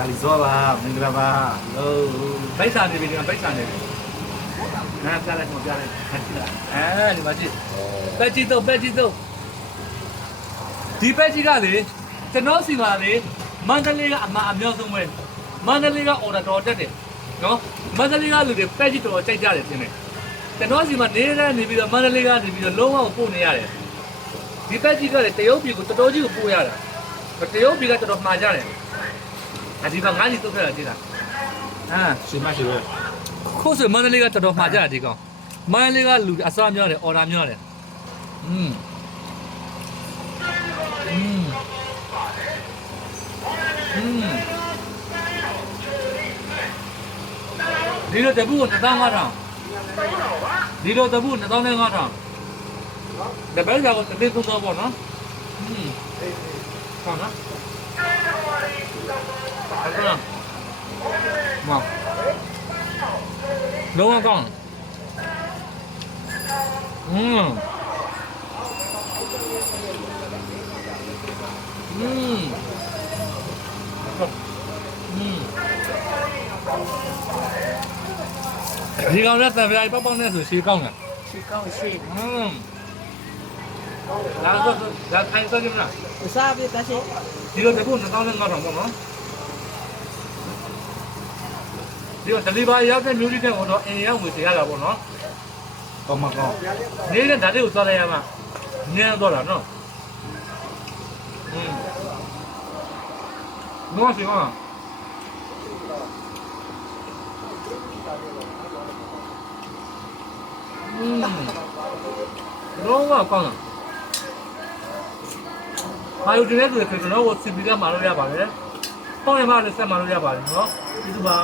ဒါလီဇောပါမင်္ဂလာပါဟိုဗိုက်စာနေပြီဒီမှာဗိုက်စာနေပြီနားပြလိုက်တော့ပြလိုက်အဲဒီမှာကြည့်ပက်ကြီးတော့ဒီပက်ကြီးကလေကျွန်တော်စီပါလေမန္တလေးကအမှားအများဆုံးပဲမန္တလေးကအော်ဒါတော်တက်တယ်နော်မန္တလေးကလူတွေပက်ကြီးတော်ကြိုက်ကြတယ်ဖြစ်နေကျွန်တော်စီမှာနေပြီးတော့မန္တလေးကနေပြီးတော့လုံးဝပို့နေရတယ်ဒီပက်ကြီးကလေတရုတ်ပြည်ကိုတော်တော်ကြီးကိုပို့ရတာတရုတ်ပြည်ကတော်တော်မှာကြတယ်အဒီကငါးကြီးတုတ်ခဲ့တာကြည့်လားရှင်မရှိဘူးခိုးဆိုမန္တလေးကတော်တော်မှာကြတယ်ဒီကောင်မန္တလေးကလူအစားများတယ်အော်ဒါများတယ်ဒီလိုတပူကို1500ဒီလိုတပူ2500တပည့်ကြောင့်တပည့်သုံးတော့ပေါ့နော်ဟုတ်နော်အဲ့ဒါမောင်လုံးဝကောင်းဒီကောင်နဲ့တံပြားပေါက်ပေါက်နဲ့ဆိုရှေးကောင်းတယ်ရှေးကောင်းရှေးလာတော့ဒါထိုင်စားကြမလားစားပြီတရှိဒီလိုတခု2500ပေါ့နော်ဒီတော့delivery ရောက်တဲ့မျိုးတွေကတော့အိမ်ရောက်ဝင်စီရတာပေါ့နော်ကောင်းမကောင်းနေတဲ့ဓာတ်တွေကိုသွားလိုက်ရမှာညံတော့တာနော်နော်စီမလုံးဝကောင်းတယ်ဘာလို့ဒီနေ့ဆိုရင်ကျွန်တော်ကိုစီပီကမှာလို့ရပါတယ်။ပေါင်းရမှလည်းဆက်မှာလို့ရပါတယ်နော်။ဒီလိုပါ